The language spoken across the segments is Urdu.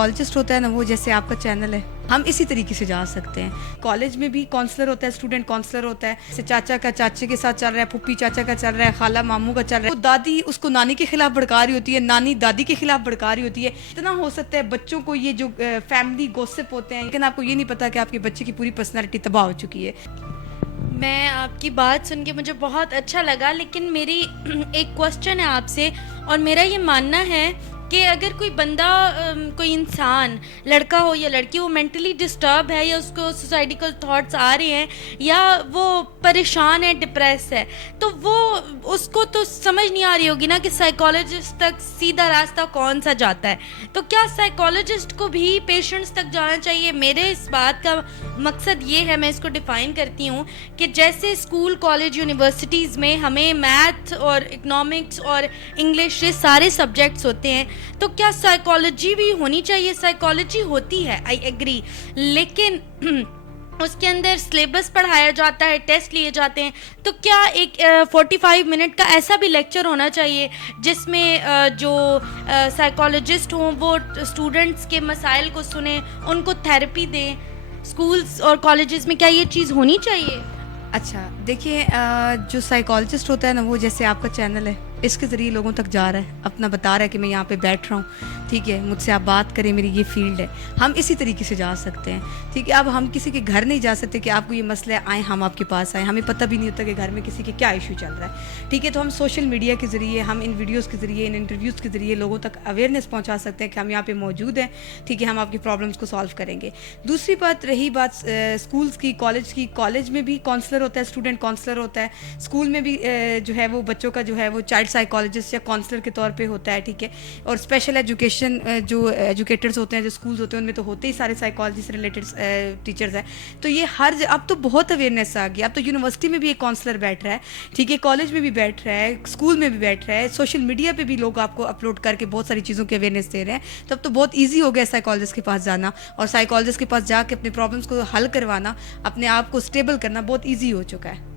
سائیکالوجسٹ ہوتا ہے نا وہ جیسے آپ کا چینل ہے, ہم اسی طریقے سے جا سکتے ہیں. کالج میں بھی کاؤنسلر ہوتا ہے, اسٹوڈنٹ کاؤنسلر ہوتا ہے. جیسے چاچا کا چاچے کے ساتھ چل رہا ہے, پھپھی چاچا کا چل رہا ہے, خالہ ماموں کا چل رہا ہے, تو دادی اس کو نانی کے خلاف بھڑکا رہی ہوتی ہے, نانی دادی کے خلاف بھڑکا رہی ہوتی ہے. اتنا ہو سکتا ہے بچوں کو یہ جو فیملی گوسپ ہوتے ہیں, لیکن آپ کو یہ نہیں پتا کہ آپ کے بچے کی پوری پرسنالٹی تباہ ہو چکی ہے. میں آپ کی بات سن کے مجھے بہت اچھا لگا, لیکن میری ایک کوسچن ہے آپ سے, اور میرا یہ ماننا ہے کہ اگر کوئی بندہ کوئی انسان لڑکا ہو یا لڑکی, وہ مینٹلی ڈسٹرب ہے یا اس کو سوسائٹیکل تھاٹس آ رہے ہیں یا وہ پریشان ہے, ڈپریس ہے, تو وہ اس کو تو سمجھ نہیں آ رہی ہوگی نا کہ سائیکالوجسٹ تک سیدھا راستہ کون سا جاتا ہے. تو کیا سائیکالوجسٹ کو بھی پیشنٹس تک جانا چاہیے؟ میرے اس بات کا مقصد یہ ہے, میں اس کو ڈیفائن کرتی ہوں کہ جیسے اسکول, کالج, یونیورسٹیز میں ہمیں میتھ اور اکنامکس اور انگلش یہ سارے سبجیکٹس ہوتے ہیں, تو کیا سائیکالوجی بھی ہونی چاہیے؟ سائیکالوجی ہوتی ہے, آئی ایگری, لیکن اس کے اندر سلیبس پڑھایا جاتا ہے, ٹیسٹ لیے جاتے ہیں, تو کیا ایک 45 منٹ کا ایسا بھی لیکچر ہونا چاہیے جس میں جو سائیکالوجسٹ ہوں وہ اسٹوڈنٹس کے مسائل کو سنیں, ان کو تھیراپی دیں؟ اسکولس اور کالجز میں کیا یہ چیز ہونی چاہیے؟ اچھا دیکھیے, جو سائیکالوجسٹ ہوتا ہے نا وہ جیسے آپ کا چینل ہے, اس کے ذریعے لوگوں تک جا رہا ہے, اپنا بتا رہا ہے کہ میں یہاں پہ بیٹھ رہا ہوں, ٹھیک ہے, مجھ سے آپ بات کریں, میری یہ فیلڈ ہے. ہم اسی طریقے سے جا سکتے ہیں, ٹھیک ہے. اب ہم کسی کے گھر نہیں جا سکتے کہ آپ کو یہ مسئلہ ہے, آئیں ہم آپ کے پاس آئیں, ہمیں پتہ بھی نہیں ہوتا کہ گھر میں کسی کے کیا ایشو چل رہا ہے, ٹھیک ہے. تو ہم سوشل میڈیا کے ذریعے, ہم ان ویڈیوز کے ذریعے, ان انٹرویوز کے ذریعے لوگوں تک اویئرنیس پہنچا سکتے ہیں کہ ہم یہاں پہ موجود ہیں, ٹھیک ہے, ہم آپ کی پرابلمس کو سالو کریں گے. دوسری بات رہی بات اسکولس کی, کالج کی, کالج میں بھی کاؤنسلر ہوتا ہے, اسٹوڈنٹ کاؤنسلر ہوتا ہے. اسکول میں بھی جو ہے وہ بچوں کا جو ہے وہ چائلڈ سائیکالوجسٹ یا کاؤنسلر کے طور پہ ہوتا ہے, ٹھیک ہے. اور اسپیشل ایجوکیشن جو ایجوکیٹرز ہوتے ہیں, جو اسکولز ہوتے ہیں, ان میں تو ہوتے ہی سارے سائیکالوجی سے ریلیٹڈ ٹیچرز ہیں. تو یہ ہر اب تو بہت اویئرنیس آ گیا, اب تو یونیورسٹی میں بھی ایک کاؤنسلر بیٹھ رہا ہے, ٹھیک ہے, کالج میں بھی بیٹھ رہا ہے, اسکول میں بھی بیٹھ رہا ہے, سوشل میڈیا پہ بھی لوگ آپ کو اپلوڈ کر کے بہت ساری چیزوں کی اویئرنیس دے رہے ہیں. تو اب تو بہت ایزی ہو گیا سائیکالوجسٹ کے پاس جانا, اور سائیکالوجسٹ کے پاس جا کے اپنے پرابلمس کو حل کروانا, اپنے آپ کو اسٹیبل کرنا بہت ایزی ہو چکا ہے.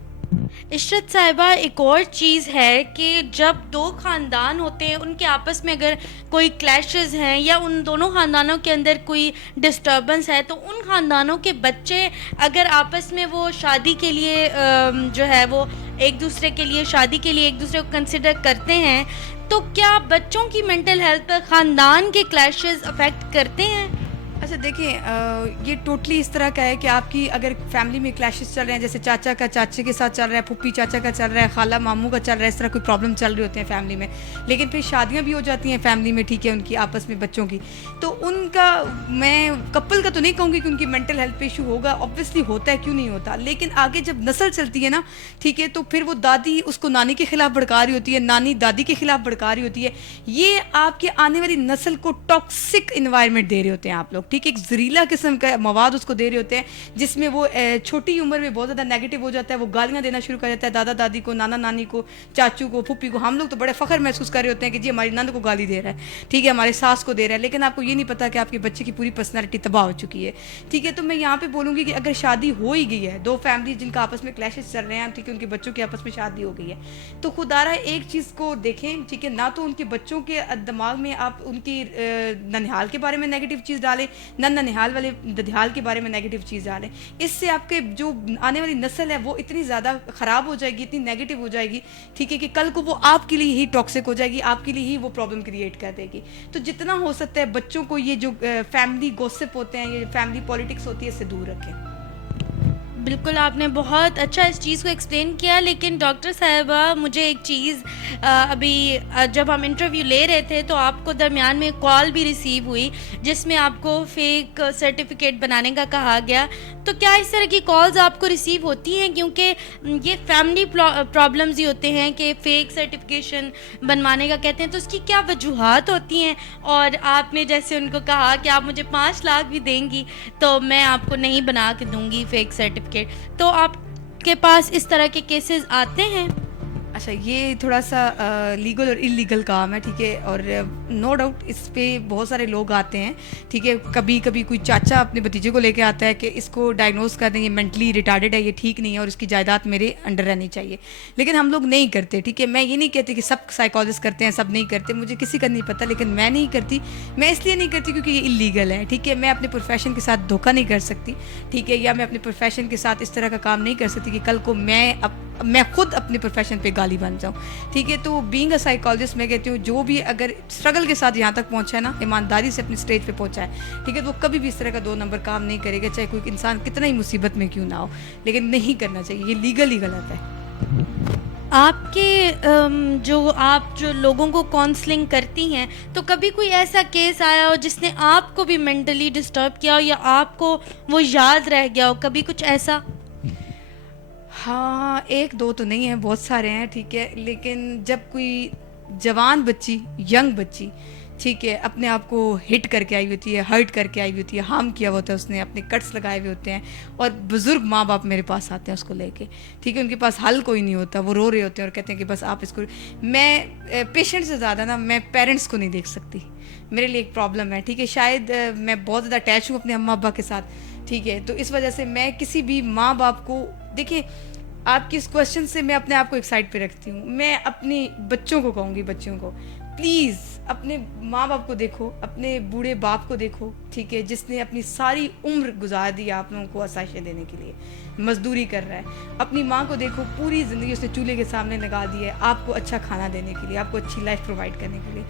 عشرت صاحبہ, ایک اور چیز ہے کہ جب دو خاندان ہوتے ہیں, ان کے آپس میں اگر کوئی کلیشز ہیں یا ان دونوں خاندانوں کے اندر کوئی ڈسٹربنس ہے, تو ان خاندانوں کے بچے اگر آپس میں وہ شادی کے لیے جو ہے وہ ایک دوسرے کے لیے شادی کے لیے ایک دوسرے کو کنسیڈر کرتے ہیں, تو کیا بچوں کی مینٹل ہیلتھ پر خاندان کے کلیشز افیکٹ کرتے ہیں؟ اچھا دیکھیں, یہ ٹوٹلی اس طرح کا ہے کہ آپ کی اگر فیملی میں کلیشز چل رہے ہیں, جیسے چاچا کا چاچے کے ساتھ چل رہا ہے, پھپھی چاچا کا چل رہا ہے, خالہ ماموں کا چل رہا ہے, اس طرح کوئی پرابلم چل رہے ہوتے ہیں فیملی میں, لیکن پھر شادیاں بھی ہو جاتی ہیں فیملی میں, ٹھیک ہے, ان کی آپس میں بچوں کی, تو ان کا میں کپل کا تو نہیں کہوں گی کہ ان کی مینٹل ہیلتھ پہ ایشو ہوگا, اوبویسلی ہوتا ہے, کیوں نہیں ہوتا, لیکن آگے جب نسل چلتی ہے نا, ٹھیک ہے, تو پھر وہ دادی اس کو نانی کے خلاف بھڑکا رہی ہوتی ہے, نانی دادی کے خلاف بھڑکا رہی ہوتی ہے. یہ آپ کے آنے والی نسل کو ٹاکسک انوائرمنٹ دے رہے ہوتے ہیں آپ لوگ, ٹھیک ہے, ایک زہریلا قسم کا مواد اس کو دے رہے ہوتے ہیں, جس میں وہ چھوٹی عمر میں بہت زیادہ نیگیٹو ہو جاتا ہے, وہ گالیاں دینا شروع کر دیتا ہے دادا دادی کو, نانا نانی کو, چاچو کو, پھپھی کو. ہم لوگ تو بڑے فخر محسوس کر رہے ہوتے ہیں کہ جی ہماری نند کو گالی دے رہا ہے, ٹھیک ہے, ہمارے ساس کو دے رہا ہے, لیکن آپ کو یہ نہیں پتا کہ آپ کے بچے کی پوری پرسنالٹی تباہ ہو چکی ہے, ٹھیک ہے. تو میں یہاں پہ بولوں گی کہ اگر شادی ہو ہی گئی ہے, دو فیملی جن کا آپس میں کلیشز چل رہے ہیں, ٹھیک ہے, ان کے بچوں کی آپس میں شادی ہو گئی ہے, تو خدارہ ایک چیز کو دیکھیں, ٹھیک ہے, نہ تو ان کے بچوں کے دماغ میں آپ ان کی ننھیال کے بارے میں نیگیٹو چیز ڈالیں, نہ ننھیال والے ددھیال کے بارے میں نیگیٹو چیز ڈالیں. اس سے آپ کے جو آنے والی نسل ہے وہ اتنی زیادہ خراب ہو جائے گی, اتنی نیگیٹو ہو جائے گی, ٹھیک ہے, کہ کل کو وہ آپ کے لیے ہی ٹاکسک ہو جائے گی, آپ کے لیے ہی وہ پرابلم کریٹ کر دے گی. تو جتنا ہو سکتا ہے بچوں کو یہ جو فیملی گوسپ ہوتے ہیں, یہ فیملی پالیٹکس ہوتی ہے, اس سے دور رکھیں. بالکل, آپ نے بہت اچھا اس چیز کو ایکسپلین کیا, لیکن ڈاکٹر صاحبہ مجھے ایک چیز ابھی جب ہم انٹرویو لے رہے تھے تو آپ کو درمیان میں کال بھی ریسیو ہوئی جس میں آپ کو فیک سرٹیفکیٹ بنانے کا کہا گیا. تو کیا اس طرح کی کالز آپ کو ریسیو ہوتی ہیں؟ کیونکہ یہ فیملی پرابلمز ہی ہوتے ہیں کہ فیک سرٹیفکیشن بنوانے کا کہتے ہیں, تو اس کی کیا وجوہات ہوتی ہیں؟ اور آپ نے جیسے ان کو کہا کہ آپ مجھے 5 لاکھ بھی دیں گی تو میں آپ کو نہیں بنا کے دوں گی فیک سرٹیفکیٹ, تو آپ کے پاس اس طرح کے کیسز آتے ہیں؟ اچھا یہ تھوڑا سا لیگل اور انلیگل کام ہے, ٹھیک ہے, اور نو ڈاؤٹ اس پہ بہت سارے لوگ آتے ہیں, ٹھیک ہے. کبھی کبھی کوئی چاچا اپنے بھتیجے کو لے کے آتا ہے کہ اس کو ڈائگنوز کر دیں, یہ مینٹلی ریٹارڈڈ ہے, یہ ٹھیک نہیں ہے اور اس کی جائیداد میرے انڈر رہنی چاہیے. لیکن ہم لوگ نہیں کرتے, ٹھیک ہے. میں یہ نہیں کہتی کہ سب سائیکالوجسٹ کرتے ہیں, سب نہیں کرتے, مجھے کسی کا نہیں پتہ, لیکن میں نہیں کرتی. میں اس لیے نہیں کرتی کیونکہ یہ انلیگل ہے, ٹھیک ہے. میں اپنے پروفیشن کے ساتھ دھوکہ نہیں کر سکتی, ٹھیک ہے, یا میں اپنے پروفیشن کے ساتھ اس طرح کا کام نہیں کر سکتی کہ کل کو میں خود اپنے پروفیشن پہ گالی بن جاؤں, ٹھیک ہے. تو بینگ اے سائیکالوجسٹ میں کہتی ہوں جو بھی اگر اسٹرگل کے ساتھ یہاں تک پہنچا ہے نا, ایمانداری سے اپنی اسٹیج پہ پہنچا ہے, ٹھیک ہے, تو وہ کبھی بھی اس طرح کا 2 نمبر کام نہیں کرے گا, چاہے کوئی انسان کتنا ہی مصیبت میں کیوں نہ ہو, لیکن نہیں کرنا چاہیے, یہ لیگلی غلط ہے. آپ کے جو لوگوں کو کاؤنسلنگ کرتی ہیں تو کبھی کوئی ایسا کیس آیا ہو جس نے آپ کو بھی مینٹلی ڈسٹرب کیا ہو یا آپ کو وہ یاد رہ گیا ہو, کبھی کچھ ایسا؟ ہاں 1-2 تو نہیں ہیں, بہت سارے ہیں, ٹھیک ہے. لیکن جب کوئی جوان بچی, ینگ بچی, ٹھیک ہے, اپنے آپ کو ہٹ کر کے آئی ہوتی ہے, ہرٹ کر کے آئی ہوتی ہے, ہارم کیا ہوتا ہے اس نے, اپنے کٹس لگائے ہوئے ہوتے ہیں, اور بزرگ ماں باپ میرے پاس آتے ہیں اس کو لے کے, ٹھیک ہے, ان کے پاس حل کوئی نہیں ہوتا, وہ رو رہے ہوتے ہیں اور کہتے ہیں کہ بس آپ اس کو. میں پیشنٹ سے زیادہ نا میں پیرنٹس کو نہیں دیکھ سکتی, میرے لیے ایک پرابلم ہے, ٹھیک ہے. شاید میں بہت زیادہ اٹیچ ہوں اپنے اماں ابا کے ساتھ, ٹھیک ہے, تو اس وجہ سے میں کسی بھی ماں باپ کو, دیکھیں آپ کی اس کوشچن سے میں اپنے آپ کو ایک سائڈ پہ رکھتی ہوں. میں اپنی بچوں کو کہوں گی, بچوں کو پلیز اپنے ماں باپ کو دیکھو, اپنے بوڑھے باپ کو دیکھو, ٹھیک ہے, جس نے اپنی ساری عمر گزار دی آپ لوگوں کو آسائشیں دینے کے لیے, مزدوری کر رہا ہے. اپنی ماں کو دیکھو, پوری زندگی اس نے چولہے کے سامنے لگا دی ہے آپ کو اچھا کھانا دینے کے لیے, آپ کو اچھی لائف پرووائڈ کرنے کے لیے.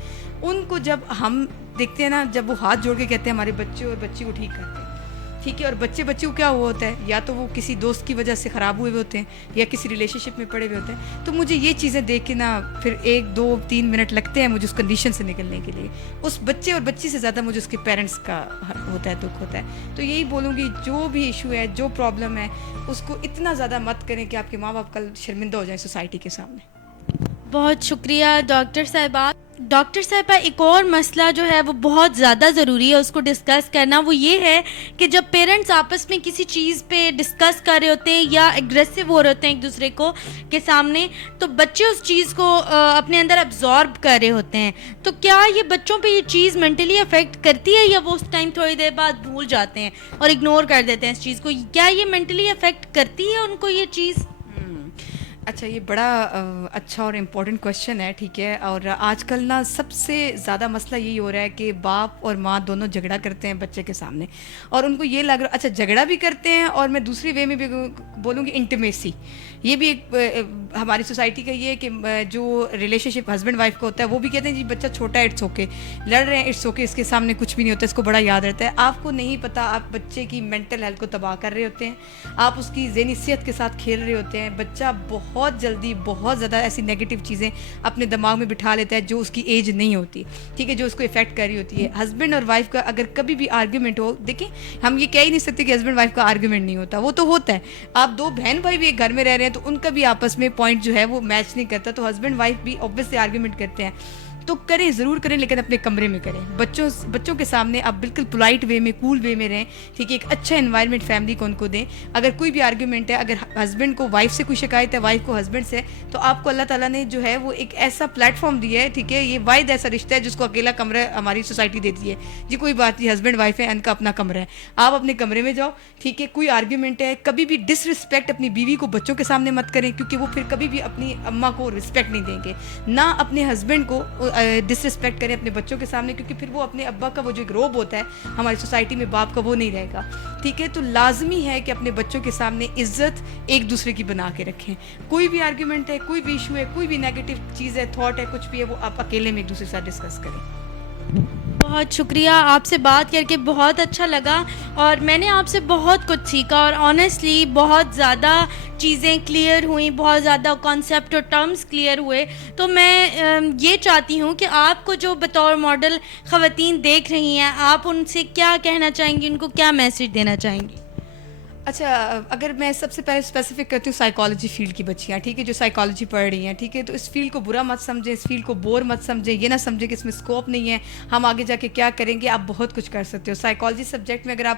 ان کو جب ہم دیکھتے ہیں نا, جب وہ ہاتھ جوڑ کے کہتے ہیں ہمارے بچے اور بچی کو ٹھیک کرتے ہیں, ٹھیک ہے, اور بچے کو کیا ہوا ہوتا ہے, یا تو وہ کسی دوست کی وجہ سے خراب ہوئے ہوتے ہیں یا کسی ریلیشن شپ میں پڑے ہوئے ہوتے ہیں. تو مجھے یہ چیزیں دیکھ کے نا پھر 1-2-3 منٹ لگتے ہیں مجھے اس کنڈیشن سے نکلنے کے لیے. اس بچے اور بچی سے زیادہ مجھے اس کے پیرنٹس کا ہوتا ہے, دکھ ہوتا ہے. تو یہی بولوں گی, جو بھی ایشو ہے, جو پرابلم ہے, اس کو اتنا زیادہ مت کریں کہ آپ کے ماں باپ کل شرمندہ ہو جائیں سوسائٹی کے سامنے. بہت شکریہ ڈاکٹر صاحبہ. ڈاکٹر صاحبہ ایک اور مسئلہ جو ہے وہ بہت زیادہ ضروری ہے اس کو ڈسکس کرنا, وہ یہ ہے کہ جب پیرنٹس آپس میں کسی چیز پہ ڈسکس کر رہے ہوتے ہیں یا ایگریسو ہو رہے ہوتے ہیں ایک دوسرے کو کے سامنے, تو بچے اس چیز کو اپنے اندر ابزارب کر رہے ہوتے ہیں. تو کیا یہ بچوں پہ یہ چیز مینٹلی افیکٹ کرتی ہے یا وہ اس ٹائم تھوڑی دیر بعد بھول جاتے ہیں اور اگنور کر دیتے ہیں اس چیز کو؟ کیا یہ مینٹلی افیکٹ کرتی ہے ان کو یہ چیز؟ اچھا, یہ بڑا اچھا اور امپورٹنٹ کویشچن ہے, ٹھیک ہے. اور آج کل نا سب سے زیادہ مسئلہ یہی ہو رہا ہے کہ باپ اور ماں دونوں جھگڑا کرتے ہیں بچے کے سامنے, اور ان کو یہ لگ رہا, اچھا جھگڑا بھی کرتے ہیں, اور میں دوسری وے میں بھی بولوں گی انٹیمیسی, یہ بھی ایک ہماری سوسائٹی کا یہ ہے کہ جو ریلیشن شپ ہسبینڈ وائف کا ہوتا ہے وہ بھی کہتے ہیں جی بچہ چھوٹا ہے, اٹس اوکے, لڑ رہے ہیں اٹس اوکے, اس کے سامنے کچھ بھی نہیں ہوتا, اس کو بڑا یاد رہتا ہے. آپ کو نہیں پتہ آپ بچے کی مینٹل ہیلتھ کو تباہ کر رہے ہوتے ہیں, آپ اس کی ذہنی صحت کے ساتھ کھیل رہے ہوتے ہیں. بچہ بہت جلدی بہت زیادہ ایسی نیگیٹو چیزیں اپنے دماغ میں بٹھا لیتا ہے جو اس کی ایج نہیں ہوتی, ٹھیک ہے, جو اس کو افیکٹ کر رہی ہوتی ہے. ہسبینڈ اور وائف کا اگر کبھی بھی آرگیومنٹ ہو, دیکھیں ہم یہ کہہ ہی نہیں سکتے کہ ہسبینڈ وائف کا آرگیومنٹ نہیں ہوتا, وہ تو ہوتا ہے. آپ 2 بہن بھائی بھی ایک گھر میں رہ رہے ہیں تو ان کا بھی آپس میں پوائنٹ جو ہے وہ میچ نہیں کرتا, تو ہسبینڈ وائف بھی اوبویسلی آرگیومنٹ کرتے ہیں. تو کریں, ضرور کریں, لیکن اپنے کمرے میں کریں. بچوں کے سامنے آپ بالکل پولائٹ وے میں, کول وے میں رہیں, ٹھیک ہے, ایک اچھا انوائرمنٹ فیملی کو ان کو دیں. اگر کوئی بھی آرگیومنٹ ہے, اگر ہسبینڈ کو وائف سے کوئی شکایت ہے, وائف کو ہسبینڈ سے, تو آپ کو اللہ تعالیٰ نے جو ہے وہ ایک ایسا پلیٹ فارم دیا ہے, ٹھیک ہے, یہ واحد ایسا رشتہ ہے جس کو اکیلا کمرہ ہماری سوسائٹی دیتی ہے. جی کوئی بات نہیں, ہسبینڈ وائف ہے, ان کا اپنا کمرہ ہے, آپ اپنے کمرے میں جاؤ, ٹھیک ہے. کوئی آرگیومنٹ ہے, کبھی بھی ڈس رسپیکٹ اپنی بیوی کو بچوں کے سامنے مت کریں, کیونکہ وہ پھر کبھی بھی اپنی اماں کو رسپیکٹ نہیں دیں گے. نہ اپنے ہسبینڈ کو ڈس رسپیکٹ کریں اپنے بچوں کے سامنے, کیونکہ پھر وہ اپنے ابا کا وہ جو ایک روب ہوتا ہے ہماری سوسائٹی میں باپ کا, وہ نہیں رہے گا, ٹھیک ہے. تو لازمی ہے کہ اپنے بچوں کے سامنے عزت ایک دوسرے کی بنا کے رکھیں. کوئی بھی آرگیومنٹ ہے, کوئی بھی ایشو ہے, کوئی بھی نیگیٹو چیز ہے, تھاٹ ہے, کچھ بھی ہے, وہ آپ اکیلے میں ایک دوسرے کے ساتھ ڈسکس کریں. بہت شکریہ, آپ سے بات کر کے بہت اچھا لگا اور میں نے آپ سے بہت کچھ سیکھا, اور آنیسٹلی بہت زیادہ چیزیں کلیئر ہوئیں, بہت زیادہ کانسیپٹ اور ٹرمز کلیئر ہوئے. تو میں یہ چاہتی ہوں کہ آپ کو جو بطور ماڈل خواتین دیکھ رہی ہیں, آپ ان سے کیا کہنا چاہیں گی, ان کو کیا میسج دینا چاہیں گی؟ اچھا, اگر میں سب سے پہلے اسپیسیفک کرتی ہوں سائیکالوجی فیلڈ کی بچیاں, ٹھیک ہے, جو سائیکالوجی پڑھ رہی ہیں, ٹھیک ہے, تو اس فیلڈ کو برا مت سمجھیں, اس فیلڈ کو بور مت سمجھیں, یہ نہ سمجھیں کہ اس میں اسکوپ نہیں ہے, ہم آگے جا کے کیا کریں گے. آپ بہت کچھ کر سکتے ہو سائیکالوجی سبجیکٹ میں. اگر آپ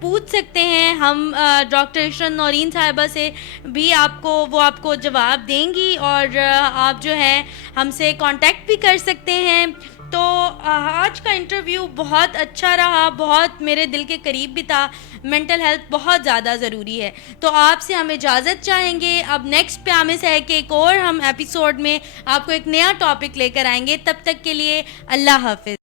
پوچھ سکتے ہیں. ہم ڈاکٹر عشرت نورین صاحبہ سے بھی وہ آپ کو جواب دیں گی, اور آپ جو ہے ہم سے کانٹیکٹ بھی کر سکتے ہیں. تو آج کا انٹرویو بہت اچھا رہا, بہت میرے دل کے قریب بھی تھا. مینٹل ہیلتھ بہت زیادہ ضروری ہے. تو آپ سے ہم اجازت چاہیں گے. اب نیکسٹ پرومس ہے کہ ایک اور ہم ایپیسوڈ میں آپ کو ایک نیا ٹاپک لے کر آئیں گے. تب تک کے لیے اللہ حافظ.